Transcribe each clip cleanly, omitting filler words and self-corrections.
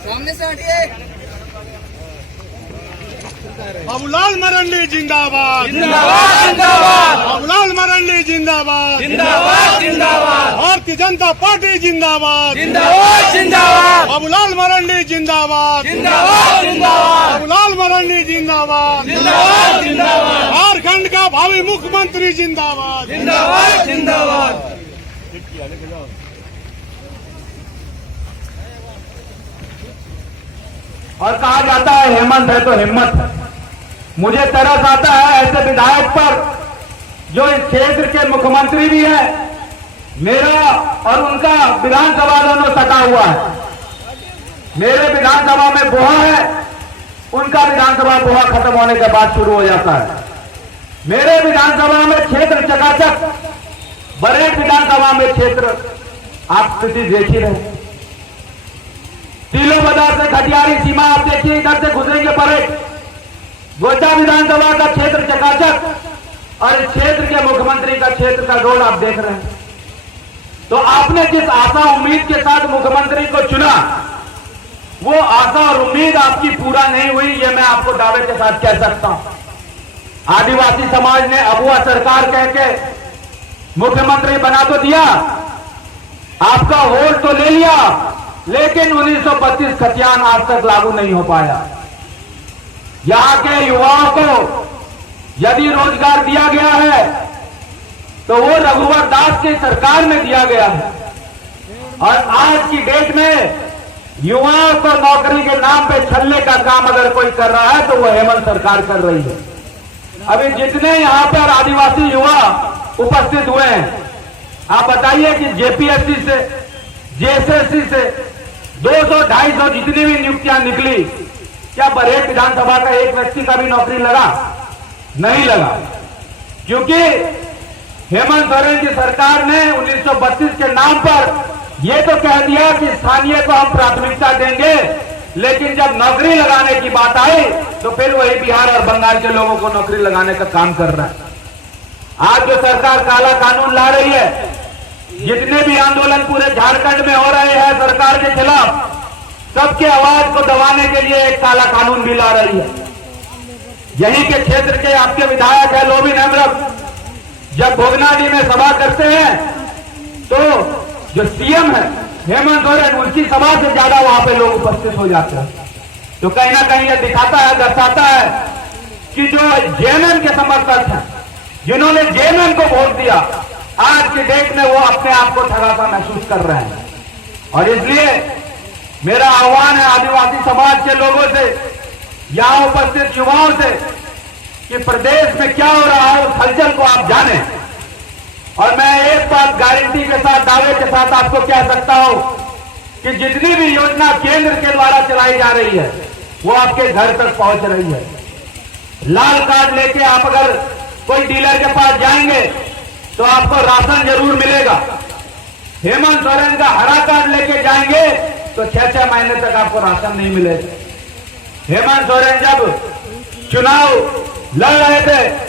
सामने से हटिए। बाबूलाल मरंडी जिंदाबाद जिंदाबाद जिंदाबाद। बाबूलाल मरंडी जिंदाबाद जिंदाबाद जिंदाबाद। भारतीय जनता पार्टी जिंदाबाद जिंदाबाद जिंदाबाद। बाबूलाल मरंडी जिंदाबाद जिंदाबाद जिंदाबाद। बाबूलाल मरंडी जिंदाबाद जिंदाबाद जिंदाबाद। झारखंड का भावी मुख्यमंत्री जिंदाबाद जिंदाबाद जिंदाबाद। और कहा जाता है हेमंत है तो हिम्मत है। मुझे तरस आता है ऐसे विधायक पर जो इस क्षेत्र के मुख्यमंत्री भी है, मेरा और उनका विधानसभा दोनों सटा हुआ है। मेरे विधानसभा में बोहा है, उनका विधानसभा बोहा खत्म होने के बाद शुरू हो जाता है। मेरे विधानसभा में क्षेत्र चकाचक, बरेट विधानसभा में क्षेत्र आप स्थिति देख ही रहे। तीलों बाजार से खटियारी सीमा आप देखिए, इधर से गुजरेंगे परेड। गोड्डा विधानसभा का क्षेत्र चकाचक और इस क्षेत्र के मुख्यमंत्री का क्षेत्र का रोल आप देख रहे हैं। तो आपने जिस आशा उम्मीद के साथ मुख्यमंत्री को चुना, वो आशा और उम्मीद आपकी पूरा नहीं हुई, ये मैं आपको दावे के साथ कह सकता हूं। आदिवासी समाज ने अबुआ सरकार कह के मुख्यमंत्री बना तो दिया, आपका वोट तो ले लिया, लेकिन 1932 खतियान आज तक लागू नहीं हो पाया। यहां के युवाओं को यदि रोजगार दिया गया है तो वो रघुवर दास की सरकार में दिया गया है। और आज की डेट में युवाओं को नौकरी के नाम पे छलने का काम अगर कोई कर रहा है तो वो हेमंत सरकार कर रही है। अभी जितने यहां पर आदिवासी युवा उपस्थित हुए हैं, आप बताइए कि जेपीएससी से, जेएसएससी से 200-250 जितनी भी नियुक्तियां निकली, क्या बरेट विधानसभा का एक व्यक्ति का भी नौकरी लगा? नहीं लगा, क्योंकि हेमंत सोरेन की सरकार ने 1932 के नाम पर यह तो कह दिया कि स्थानीय को हम प्राथमिकता देंगे, लेकिन जब नौकरी लगाने की बात आई तो फिर वही बिहार और बंगाल के लोगों को नौकरी लगाने का काम कर रहा है। आज जो सरकार काला कानून ला रही है, जितने भी आंदोलन पूरे झारखंड में हो रहे हैं सरकार के खिलाफ, सबके आवाज को दबाने के लिए एक काला कानून भी ला रही है। यहीं के क्षेत्र के आपके विधायक है लोबिन अमरम, जब भोगनाडी में सभा करते हैं तो जो सीएम है हेमंत सोरेन, उनकी सभा से ज्यादा वहां पे लोग उपस्थित हो जाते हैं। तो कहीं ना कहीं यह दिखाता है, दर्शाता है कि जो जेएमएम के समर्थक हैं, जिन्होंने जेएमएम को वोट दिया, आज की डेट में वो अपने आप को ठगा सा महसूस कर रहे हैं। और इसलिए मेरा आह्वान है आदिवासी समाज के लोगों से, यहां उपस्थित युवाओं से, कि प्रदेश में क्या हो रहा है उस हलचल को आप जानें। और मैं एक बात गारंटी के साथ, दावे के साथ आपको कह सकता हूं कि जितनी भी योजना केंद्र के द्वारा चलाई जा रही है वो आपके घर तक पहुंच रही है। लाल कार्ड लेके आप अगर कोई डीलर के पास जाएंगे तो आपको राशन जरूर मिलेगा। हेमंत सोरेन का हरा कार्ड लेके जाएंगे तो 6-6 महीने तक आपको राशन नहीं मिलेगा। हेमंत सोरेन जब चुनाव लड़ रहे थे,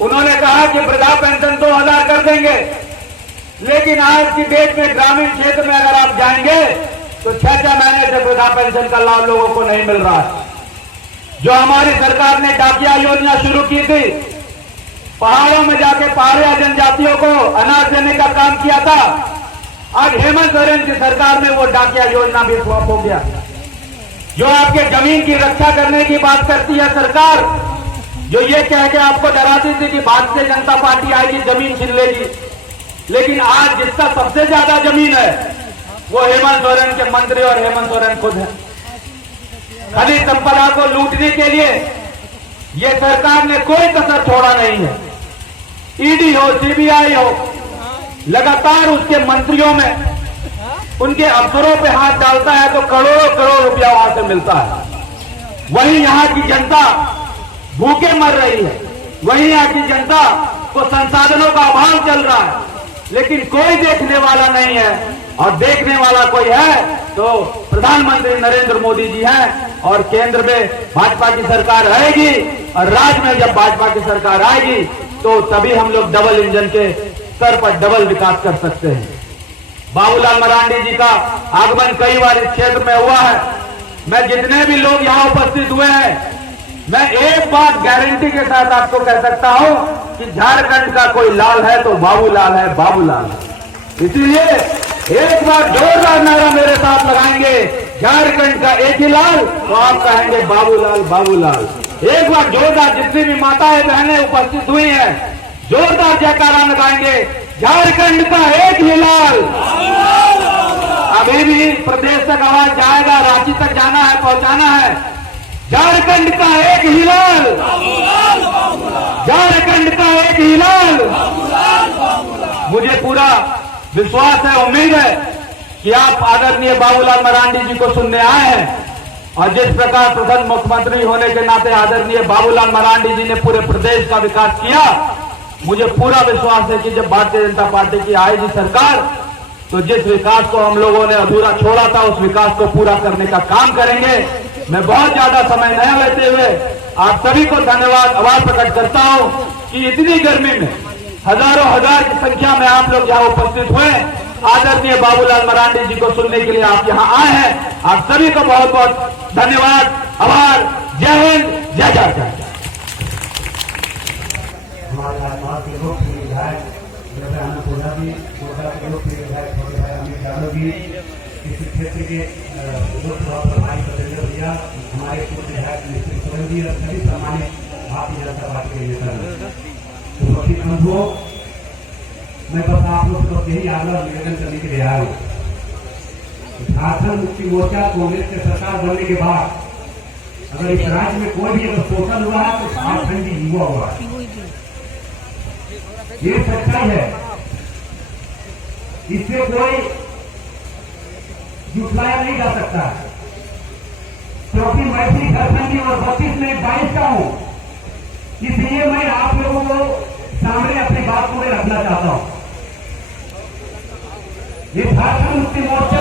उन्होंने कहा कि वृद्धा पेंशन 2000 कर देंगे, लेकिन आज की डेट में ग्रामीण क्षेत्र में अगर आप जाएंगे तो 6-6 महीने से वृद्धा पेंशन का लाभ लोगों को नहीं मिल रहा है। जो हमारी सरकार ने डाकिया योजना शुरू की थी, पहाड़ों में जाके पहाड़िया जनजातियों को अनाज देने का काम किया था, आज हेमंत सोरेन की सरकार में वो डाकिया योजना भी फ्लॉप हो गया। जो आपके जमीन की रक्षा करने की बात करती है सरकार, जो ये कह के आपको डराती थी कि भारतीय जनता पार्टी आएगी जमीन छीन लेगी, लेकिन आज जिसका सबसे ज्यादा जमीन है वो हेमंत सोरेन के मंत्री और हेमंत सोरेन खुद है। खनिज संपदा को लूटने के लिए ये सरकार ने कोई कसर छोड़ा नहीं है। ईडी हो, सीबीआई हो, लगातार उसके मंत्रियों में, उनके अफसरों पे हाथ डालता है तो करोड़ों करोड़ रुपया वहां से मिलता है। वहीं यहां की जनता भूखे मर रही है, वहीं यहां की जनता को संसाधनों का अभाव चल रहा है। लेकिन कोई देखने वाला नहीं है, और देखने वाला कोई है तो प्रधानमंत्री नरेंद्र मोदी जी हैं। और केंद्र में भाजपा की सरकार रहेगी और राज्य में जब भाजपा की सरकार आएगी तो तभी हम लोग डबल इंजन के स्तर पर डबल विकास कर सकते हैं। बाबूलाल मरांडी जी का आगमन कई बार इस क्षेत्र में हुआ है। मैं जितने भी लोग यहाँ उपस्थित हुए हैं, मैं एक बात गारंटी के साथ आपको कह सकता हूं कि झारखंड का कोई लाल है तो बाबूलाल है, बाबूलाल। इसीलिए एक बार जोरदार नारा मेरे साथ लगाएंगे, झारखंड का एक ही लाल, तो आप कहेंगे बाबूलाल, बाबूलाल। एक बार जोरदार, जितनी भी माताएं बहनें उपस्थित हुई हैं, जोरदार जयकारा लगाएंगे, झारखंड का एक ही लाल। अभी भी प्रदेश तक आवाज जाएगा, रांची तक जाना है, पहुंचाना है। झारखंड का एक ही लाल, झारखंड का एक ही लाल। मुझे पूरा विश्वास है, उम्मीद है कि आप आदरणीय बाबूलाल मरांडी जी को सुनने आए हैं, और जिस प्रकार प्रथम मुख्यमंत्री होने के नाते आदरणीय बाबूलाल मरांडी जी ने पूरे प्रदेश का विकास किया, मुझे पूरा विश्वास है कि जब भारतीय जनता पार्टी की आएगी सरकार तो जिस विकास को हम लोगों ने अधूरा छोड़ा था उस विकास को पूरा करने का काम करेंगे। मैं बहुत ज्यादा समय नहीं लेते हुए आप सभी को धन्यवाद आभार प्रकट करता हूं कि इतनी गर्मी में हजारों हजार की संख्या में आप लोग यहाँ उपस्थित हुए, आदरणीय बाबूलाल मरांडी जी को सुनने के लिए आप यहाँ आए हैं। आप सभी को बहुत बहुत धन्यवाद, आभार। जय हिंद, जय झारखंड। हमारे आसपास के लोग विधायक जैसे अन्नपूर्णा जी, कोटा के लोग विधायक छोटे भाई अमित यादव जी, इस क्षेत्र के लोकसभा प्रभारी सत्येंद्र भैया, हमारे पूर्व विधायक निश्चित सोरेन जी और सभी सम्मानित भारतीय जनता पार्टी के नेता उपस्थित बंधुओं, मैं बस आप लोग को यही आग्रह निवेदन करने के लिए आया हूँ। झारखंड मुक्ति मोर्चा कांग्रेस के सरकार बनने के बाद अगर इस राज्य में कोई भी अगर शोषण हुआ है तो झारखंडी युवा हुआ है, ये सच्चाई है, इससे कोई जुटलाया नहीं जा सकता। क्योंकि मैं भी झारखंडी और 32 में 22 का हूं, इसलिए मैं आप लोगों को सामने अपनी बात को रखना चाहता हूं। ये झारखंड मुक्ति मोर्चा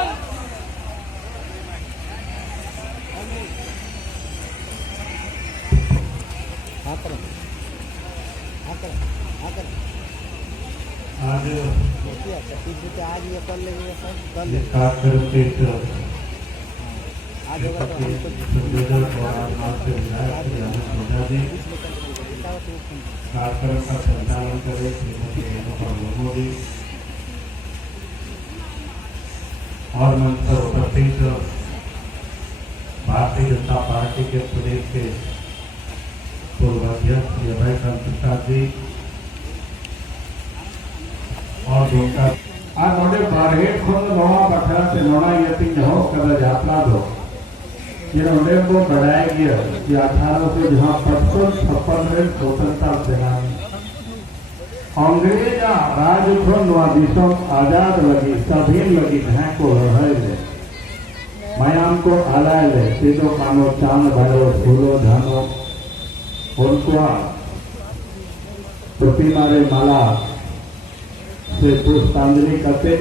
आज ये कर लेंगे कार्यक्रम का संचालन करे श्रीमती रेणुका मोदी और मंच पर उपस्थित भारतीय जनता पार्टी के प्रदेश के पूर्व अध्यक्ष अभय प्रसाद जी और उनका आज नोडे बारहे खुद नोड़ा बखरा से नोड़ा यति हो कदा जापला दो ये नोडे को बढ़ाया गया कि 1800 जहाँ 55 में स्वतंत्रता सेनानी अंग्रेज राज को नवादिशों आजाद लगी सभी लगी हैं को रहे मयाम को आलाय ले सीधो कानो चांद भरो फूलो धानो उनको प्रतिमा रे माला से पुष्पांजलि करते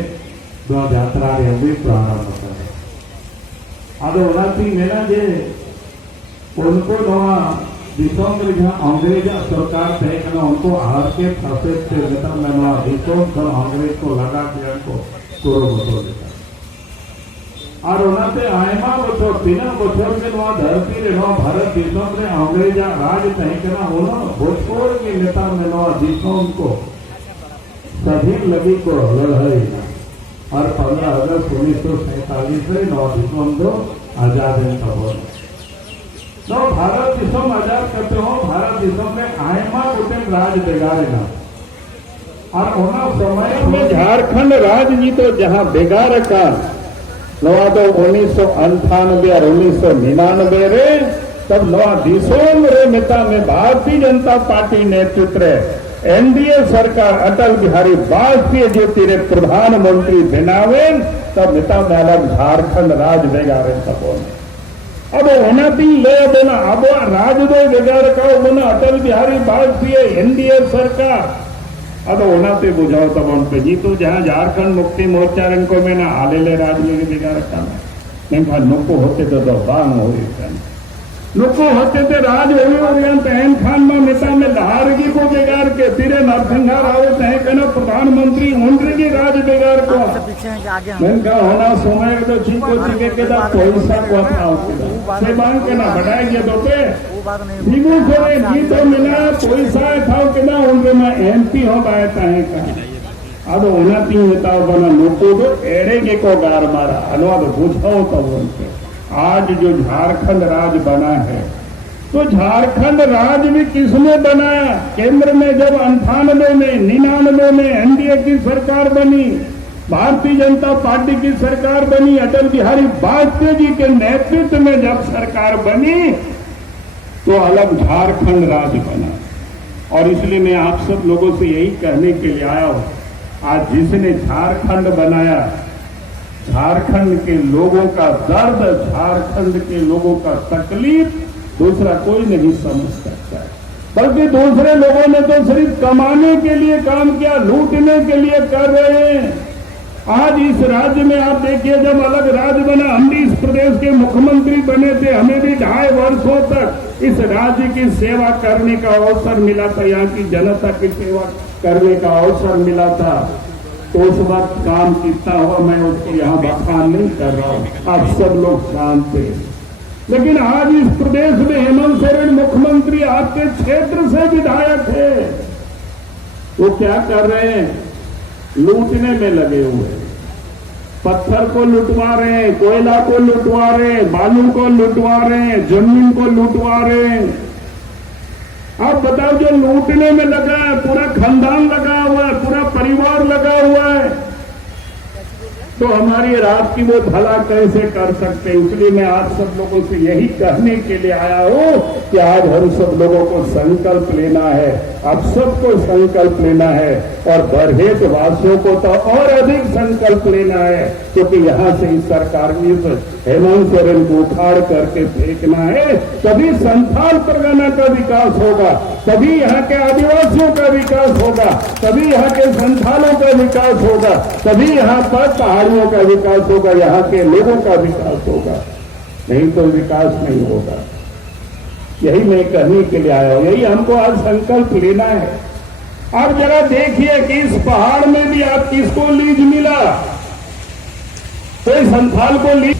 दो यात्रा रे भी प्रारंभ करे आदो उनाती मेना जे उनको नवा दिसों में जहाँ अंग्रेज सरकार थे कि उनको हार के फंसे थे नेता में नवा दिसों कर अंग्रेज को लगा के उनको कोरो बतो देता और उनाते आयमा बतो बिना बतो के नवा धरती रे नवा भारत दिसों में अंग्रेज राज थे कि ना उन्होंने भोजपुर के नेता में नवा दिसों को सभी लगी को लड़ाई और 15 अगस्त 1947 में 9 दिसंबर आजाद तो भारत दिसम आजाद करते हो भारत दिसम में आयमा उठे राज बेगारेगा और उन्होंने समय में झारखंड राज्य तो जहां बेगार का नवा तो 1998 और 1999 रे तब नवा दिसोम रे नेता में भारतीय जनता पार्टी नेतृत्व एनडीए सरकार अटल बिहारी वाजपेयी जो तेरे प्रधानमंत्री बनावे तब नेता में अलग झारखंड राज बेगारे तब अब उन्नति ले देना अब राज दो बेगार का बोना अटल बिहारी वाजपेयी एनडीए सरकार अब ओनाते बुझाओ तब उन पे जी तो जहाँ झारखंड मुक्ति मोर्चा को मैंने हाले ले राजनीति बिगा रखा मैं कहा नुको होते तो बांग हो नुको होते थे राज हो तहन खान में नेता में लहारगी को बिगाड़ के तीरे नरसिंहा राव तह कहना प्रधानमंत्री उनकी राज बिगाड़ को मैंने कहा होना समय तो ठीक हो चुके के पैसा को था से मांग के ना बढ़ाए गया तो पे जीवू से जी तो मिला पैसा था कि ना उनके में एमपी हो पाए तहे का अब होना तीन नेताओं बना नुको तो एड़े के को गार मारा अनुवाद पूछाओ तब उनसे आज जो झारखंड राज बना है तो झारखंड राज भी किसने बनाया केंद्र में जब 98 में 99 में एनडीए की सरकार बनी भारतीय जनता पार्टी की सरकार बनी अटल बिहारी वाजपेयी जी के नेतृत्व में जब सरकार बनी तो अलग झारखंड राज बना और इसलिए मैं आप सब लोगों से यही कहने के लिए आया हूं आज जिसने झारखंड बनाया झारखंड के लोगों का दर्द झारखंड के लोगों का तकलीफ दूसरा कोई नहीं समझ सकता है बल्कि दूसरे लोगों ने तो सिर्फ कमाने के लिए काम किया लूटने के लिए कर रहे हैं आज इस राज्य में आप देखिए जब अलग राज्य बना हम भी इस प्रदेश के मुख्यमंत्री बने थे हमें भी 2.5 वर्षों तक इस राज्य की सेवा करने का अवसर मिला था यहाँ की जनता की सेवा करने का अवसर मिला था तो उस वक्त काम कितना हुआ मैं उसको यहाँ बखान नहीं कर रहा हूँ आप सब लोग जानते हैं लेकिन आज इस प्रदेश में हेमंत सोरेन मुख्यमंत्री आपके क्षेत्र से विधायक है वो क्या कर रहे हैं लूटने में लगे हुए पत्थर को लुटवा रहे हैं कोयला को लुटवा रहे हैं बालू को लुटवा रहे हैं जमीन को लुटवा रहे हैं आप बताओ जो लूटने में लगा है पूरा खानदान लगा हुआ है पूरा परिवार लगा हुआ है तो हमारी रात की वो भला कैसे कर सकते हैं इसलिए मैं आप सब लोगों से यही कहने के लिए आया हूं कि आज हम सब लोगों को संकल्प लेना है आप सबको संकल्प लेना है और बरहेट वासियों को तो और अधिक संकल्प लेना है क्योंकि यहां से इस सरकार की हेमंत सोरेन को उखाड़ करके फेंकना है तभी संथाल परगना का विकास होगा तभी यहाँ के आदिवासियों का विकास होगा तभी यहाँ के संथालों का विकास होगा तभी यहाँ पर पहाड़ियों का विकास होगा यहाँ के लोगों का विकास होगा नहीं तो विकास नहीं होगा यही मैं कहने के लिए आया हूं यही हमको आज संकल्प लेना है अब जरा देखिए कि इस पहाड़ में भी आप किसको लीज मिला कोई संथाल को लीज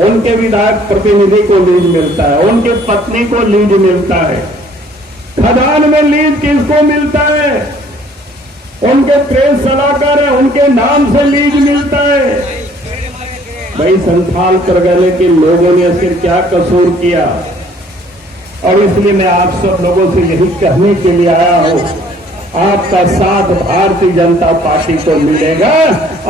उनके विधायक प्रतिनिधि को लीज मिलता है उनके पत्नी को लीज मिलता है खदान में लीज किसको मिलता है उनके प्रेस सलाहकार है उनके नाम से लीज मिलता है भाई संथाल परगने के लोगों ने फिर क्या कसूर किया और इसलिए मैं आप सब लोगों से यही कहने के लिए आया हूं आपका साथ भारतीय जनता पार्टी को मिलेगा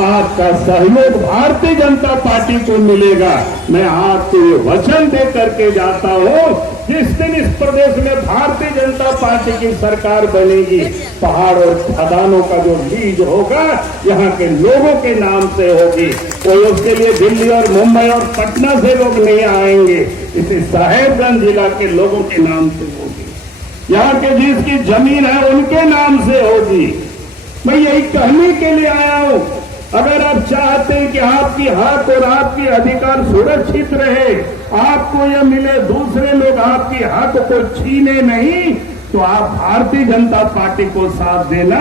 आपका सहयोग भारतीय जनता पार्टी को मिलेगा मैं आपको ये वचन दे करके जाता हूं जिस दिन इस प्रदेश में भारतीय जनता पार्टी की सरकार बनेगी पहाड़ और खदानों का जो लीज होगा यहाँ के लोगों के नाम से होगी कोई उसके लिए दिल्ली और मुंबई और पटना से लोग नहीं आएंगे इसे साहेबगंज जिला के लोगों के नाम से होगी यहाँ के जिसकी जमीन है उनके नाम से होगी मैं यही कहने के लिए आया हूं अगर आप चाहते हैं कि आपकी हक और आपके अधिकार सुरक्षित रहे आपको यह मिले दूसरे लोग आपकी हक को छीने नहीं तो आप भारतीय जनता पार्टी को साथ देना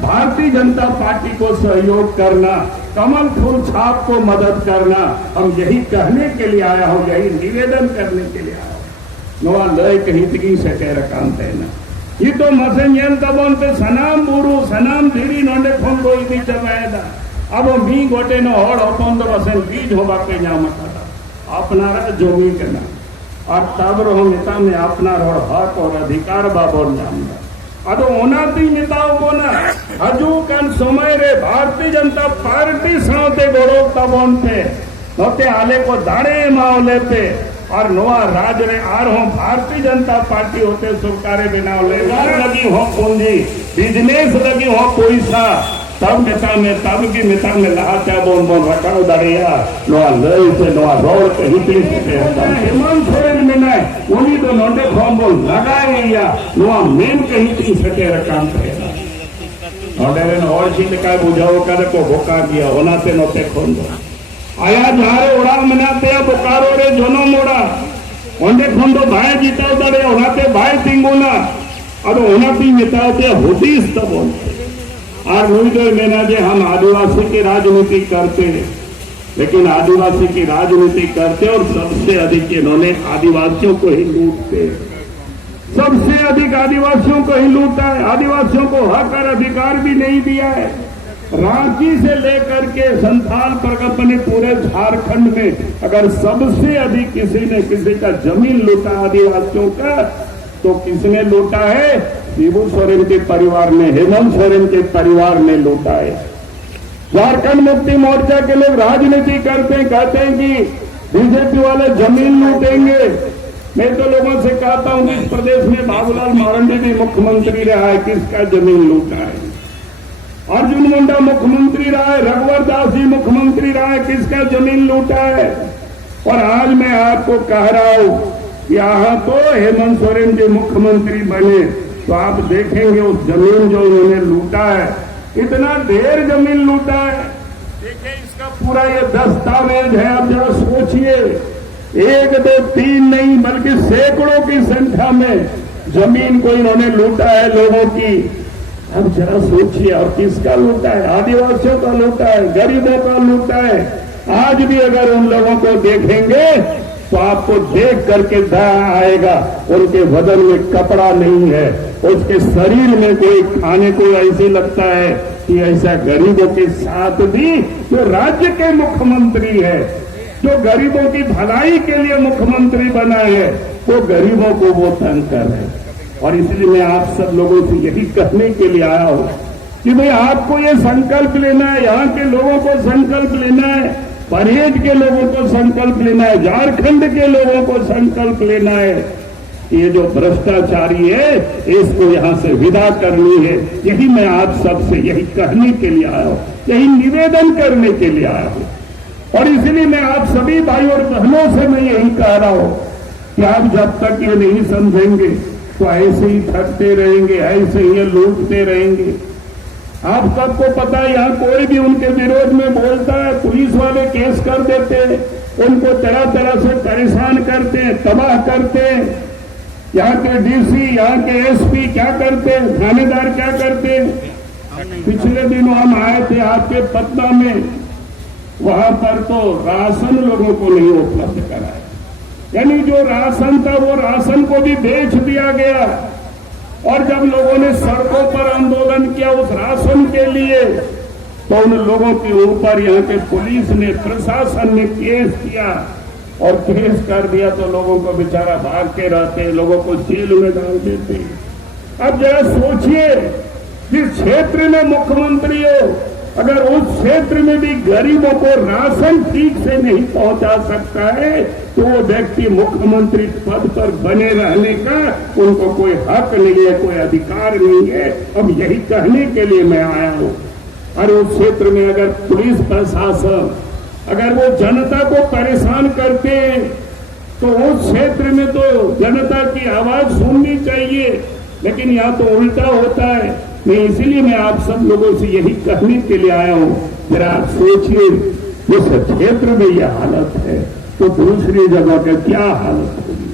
भारतीय जनता पार्टी को सहयोग करना कमल फूल छाप को मदद करना हम यही कहने के लिए आया हूं यही निवेदन करने के लिए आया नवा लय कहीं से कह रकाम देना ये तो मसन तबन पे सनाम बुरु सनाम धीरी नोंडे खोन कोई भी चबाएदा अब मी गोटे नो हड़ होपन तो बसन बीज होबा के जाम अपनारा जोमी करना और तब रहो नेता में अपना हक और अधिकार बाबोर जामदा अब ओनाती नेताओं को ना हजू कन समय रे भारतीय जनता पार्टी साथे गोड़ो तबन पे होते आले को दाड़े माओले पे और नवा राज्य रे आर हो भारतीय जनता पार्टी होते सरकारे बनाव लेवार लगी हो पूंजी बिजनेस लगी हो पैसा तब नेता में तब की नेता में लहाचा बोन बोन रखाओ दड़िया नवा लई से नवा रोड पे हितली से हेमंत सोरेन में नहीं उन्हीं तो नोटे फॉर्म बोल लगाए या नवा मेन कहीं तीन सके रकाम पे नोडेन और चिंता बुझाओ करे को भोका किया होनाते नोते खोंदो आया जारे ओड़ा मनाते बोकारो रे जोनो मोड़ा ओंडे खोंदो भाई जीताओ दड़े होनाते भाई तिंगुना और होनाती मिताओते होतीस तब और मुझे मेना जे हम आदिवासी की राजनीति करते हैं लेकिन आदिवासी की राजनीति करते और सबसे अधिक इन्होंने आदिवासियों को ही लूटते सबसे अधिक आदिवासियों को ही लूटा है आदिवासियों को हक और अधिकार भी नहीं दिया है रांची से लेकर के संथाल परगना बने पूरे झारखंड में अगर सबसे अधिक किसी ने किसी का जमीन लूटा आदिवासियों का तो किसने लूटा है शिबू सोरेन के परिवार ने हेमंत सोरेन के परिवार ने लूटा है झारखंड मुक्ति मोर्चा के लोग राजनीति करते हैं कहते हैं कि बीजेपी वाले जमीन लूटेंगे मैं तो लोगों से कहता हूं कि इस प्रदेश में बाबूलाल मरांडी भी मुख्यमंत्री रहा है किसका जमीन लूटा है अर्जुन मुंडा मुख्यमंत्री रहा है रघुवर दास जी मुख्यमंत्री रहा है किसका जमीन लूटा है और आज मैं आपको कह रहा हूं यहाँ तो हेमंत सोरेन जी मुख्यमंत्री बने तो आप देखेंगे उस जमीन जो उन्होंने लूटा है इतना ढेर जमीन लूटा है देखिए इसका पूरा ये दस्तावेज है आप जरा सोचिए 1 2 3 नहीं बल्कि सैकड़ों की संख्या में जमीन को इन्होंने लूटा है लोगों की अब जरा सोचिए और किसका लूटा है आदिवासियों का लूटा है गरीबों का लूटा है आज भी अगर उन लोगों को देखेंगे तो आपको देख करके दया आएगा उनके बदन में कपड़ा नहीं है उसके शरीर में कोई खाने को ऐसे लगता है कि ऐसा गरीबों के साथ भी जो राज्य के मुख्यमंत्री है जो गरीबों की भलाई के लिए मुख्यमंत्री बना है वो गरीबों को वो तंग कर रहे हैं और इसलिए मैं आप सब लोगों से यही कहने के लिए आया हूं कि भाई आपको ये संकल्प लेना है यहाँ के लोगों को संकल्प लेना है परहेज के लोगों को संकल्प लेना है झारखंड के लोगों को संकल्प लेना है ये जो भ्रष्टाचारी है इसको यहां से विदा करनी है यही मैं आप सबसे यही कहने के लिए आया हूं यही निवेदन करने के लिए आया हूं और इसलिए मैं आप सभी भाई और बहनों से मैं यही कह रहा हूं कि आप जब तक ये नहीं समझेंगे तो ऐसे ही थकते रहेंगे ऐसे ही ये लूटते रहेंगे आप सबको पता है यहाँ कोई भी उनके विरोध में बोलता है पुलिस वाले केस कर देते हैं उनको तरह तरह से परेशान करते हैं तबाह करते हैं यहाँ के डीसी यहाँ के एसपी क्या करते हैं थानेदार क्या करते हैं पिछले दिनों हम आए थे आपके पटना में वहां पर तो राशन लोगों को नहीं उपलब्ध कराया यानी जो राशन था वो राशन को भी बेच दिया गया और जब लोगों ने सड़कों पर आंदोलन किया उस राशन के लिए तो उन लोगों के ऊपर यहाँ के पुलिस ने प्रशासन ने केस किया और केस कर दिया तो लोगों को बेचारा भाग के रहते लोगों को जेल में डाल देते अब जरा सोचिए जिस क्षेत्र में मुख्यमंत्री हो अगर उस क्षेत्र में भी गरीबों को राशन ठीक से नहीं पहुंचा सकता है तो वो व्यक्ति मुख्यमंत्री पद पर बने रहने का उनको कोई हक नहीं है कोई अधिकार नहीं है अब यही कहने के लिए मैं आया हूं और उस क्षेत्र में अगर पुलिस प्रशासन अगर वो जनता को परेशान करते हैं तो उस क्षेत्र में तो जनता की आवाज सुननी चाहिए लेकिन यहाँ तो उल्टा होता है मैं इसीलिए मैं आप सब लोगों से यही कहने के लिए आया हूं जरा आप सोचिए जिस क्षेत्र में यह हालत है तो दूसरी जगह का क्या हालत होगी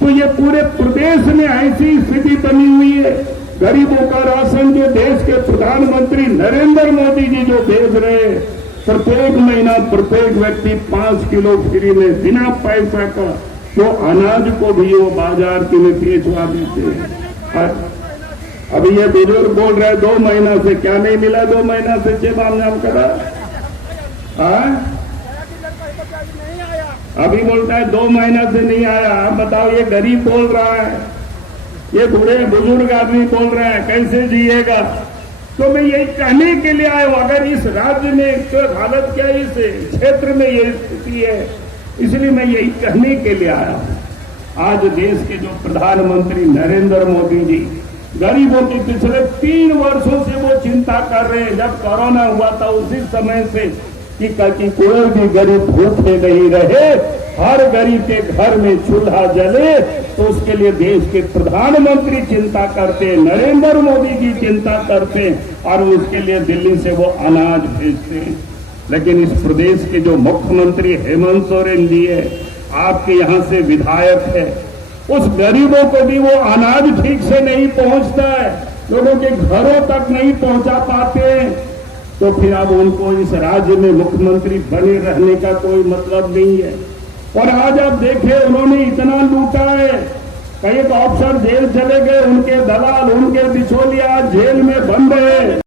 तो ये पूरे प्रदेश में ऐसी स्थिति बनी हुई है गरीबों का राशन जो देश के प्रधानमंत्री नरेंद्र मोदी जी जो भेज रहे हैं प्रत्येक महीना प्रत्येक व्यक्ति 5 किलो फ्री में बिना पैसा का तो अनाज को भी वो बाजार के लिए बेचवा देते हैं अभी ये बुजुर्ग बोल रहे 2 महीना से क्या नहीं मिला 2 महीना से चे नाम करा अभी बोलता है 2 महीना से नहीं आया आप बताओ ये गरीब बोल रहा है ये बूढ़े बुजुर्ग आदमी बोल रहा है कैसे जिएगा तो मैं यही कहने के लिए आया हूं अगर इस राज्य में तो हालत क्या है इस क्षेत्र में ये स्थिति है इसलिए मैं यही कहने के लिए आया हूं आज देश के जो प्रधानमंत्री नरेंद्र मोदी जी गरीबों की पिछले 3 वर्षों से वो चिंता कर रहे हैं जब कोरोना हुआ था उसी समय से कि कोई भी गरीब भूखे नहीं रहे हर गरीब के घर में चूल्हा जले तो उसके लिए देश के प्रधानमंत्री चिंता करते, नरेंद्र मोदी की चिंता करते और उसके लिए दिल्ली से वो अनाज भेजते। लेकिन इस प्रदेश के जो मुख्यमंत्री हेमंत सोरेन जी है, आपके यहां से विधायक है, उस गरीबों को भी वो अनाज ठीक से नहीं पहुंचता है, लोगों के घरों तक नहीं पहुंचा पाते। तो फिर अब उनको इस राज्य में मुख्यमंत्री बने रहने का कोई मतलब नहीं है। और आज आप देखें, उन्होंने इतना लूटा है, कई अफसर जेल चले गए, उनके दलाल, उनके बिचौलिया जेल में बंद है।